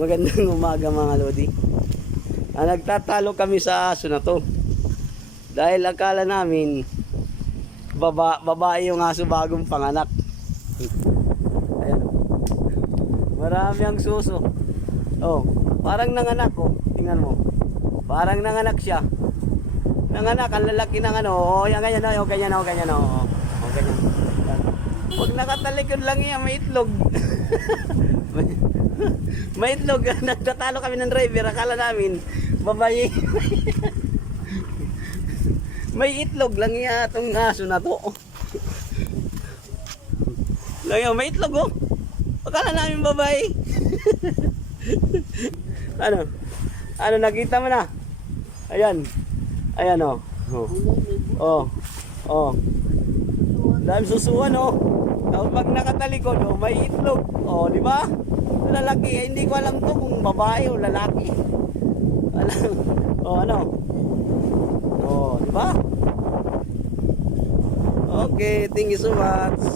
Magandang umaga mga Lodi. Ah, nagtatalo kami sa aso na to. Dahil akala namin baba, babae yung aso bagong panganak. Ayan. Marami ang suso. Oh, parang nanganak oh. Tingnan mo. Parang nanganak siya. Nanganak, ang lalaki ng ano. Oh, yan ganyan oh, ganyan oh, ganyan oh. Oh, ganyan. Huwag nakatalikod lang yan, may itlog. may, may itlog. Nagtatalo kami ng driver. Akala namin, babae. may itlog lang yan itong aso na to. Lang may itlog oh. Akala namin babae. ano? Ano, nakita mo na? Ayan. Ayan oh. Oh. Oh. Oh. Dahil susuan oh. Tapos pag nakatalikod oh, may itlog. Oh, di ba? Lalaki, eh, hindi ko alam to kung babae o lalaki. Alam. Oh, ano? Oh, di ba? Okay, thank you so much.